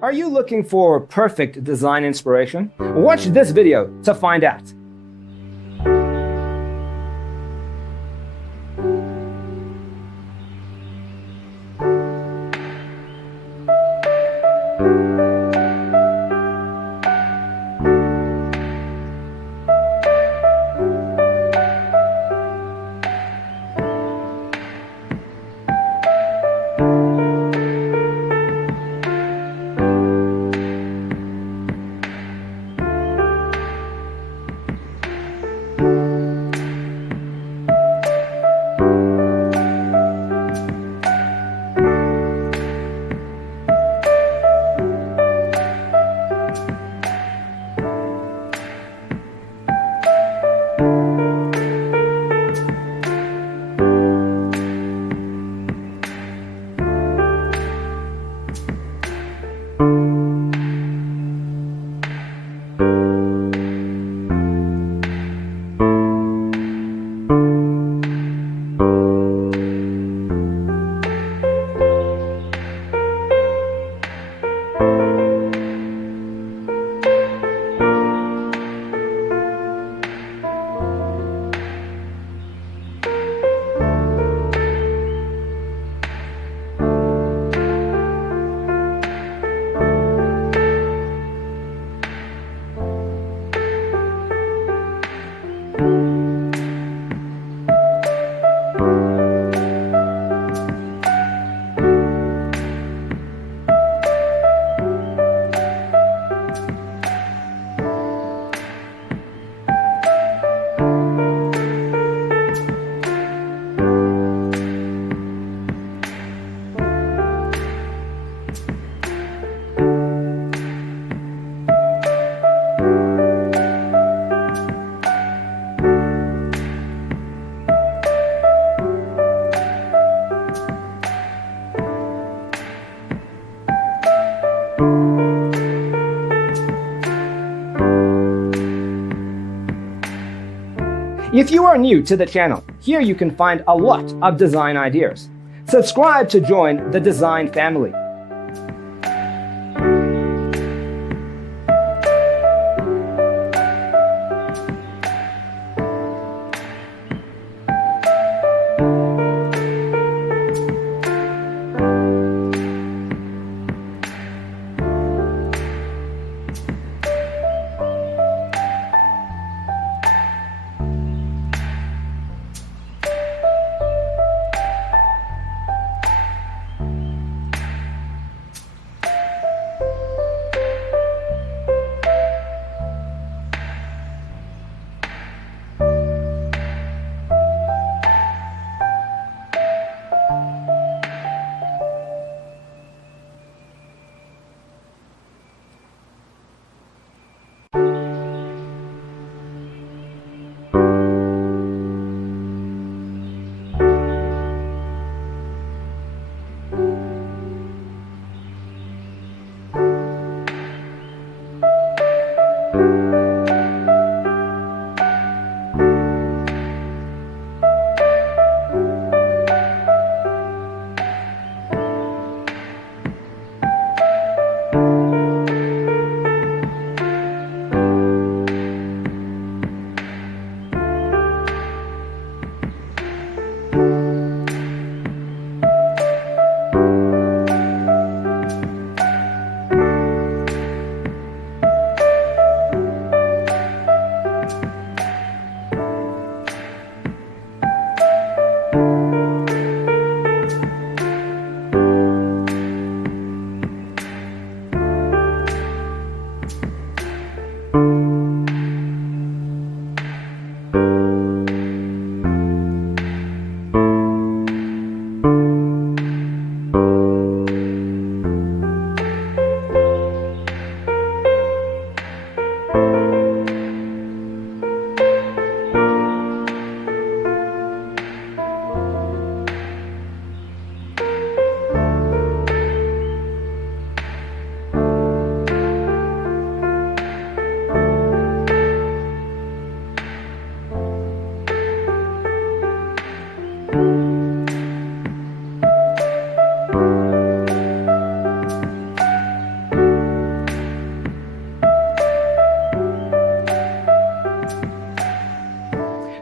Are you looking for perfect design inspiration? Watch this video to find out. If you are new to the channel, here you can find a lot of design ideas. Subscribe to join the design family.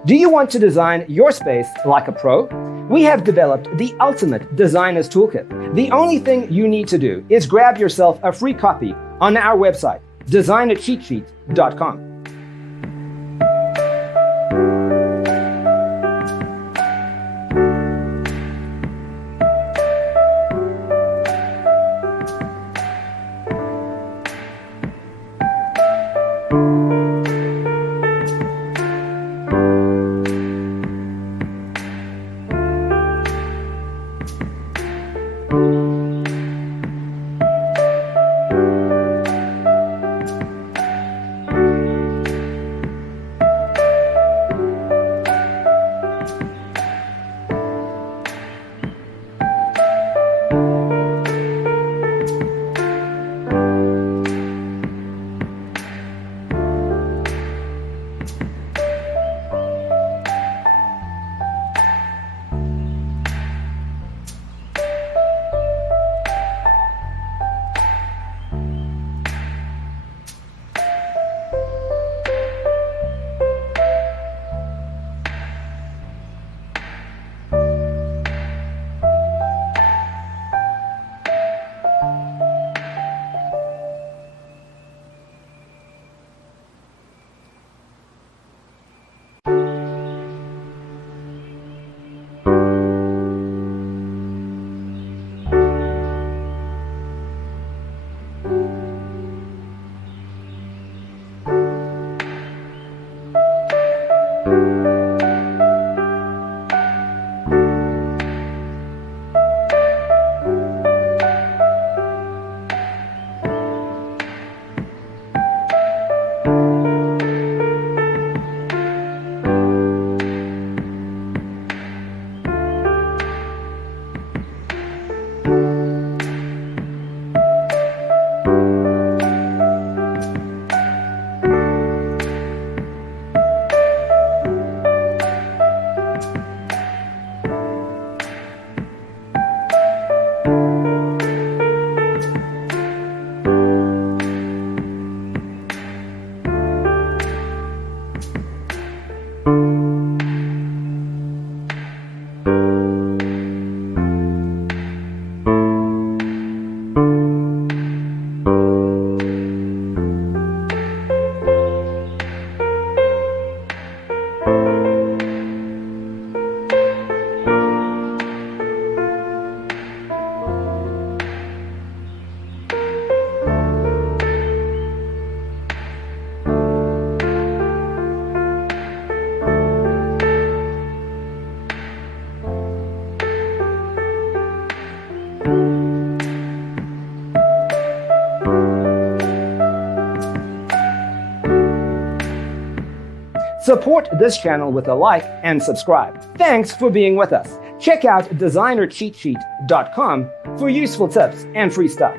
Do you want to design your space like a pro? We have developed the ultimate designer's toolkit. The only thing you need to do is grab yourself a free copy on our website, designercheatsheet.com. Support this channel with a like and subscribe. Thanks for being with us. Check out designercheatsheet.com for useful tips and free stuff.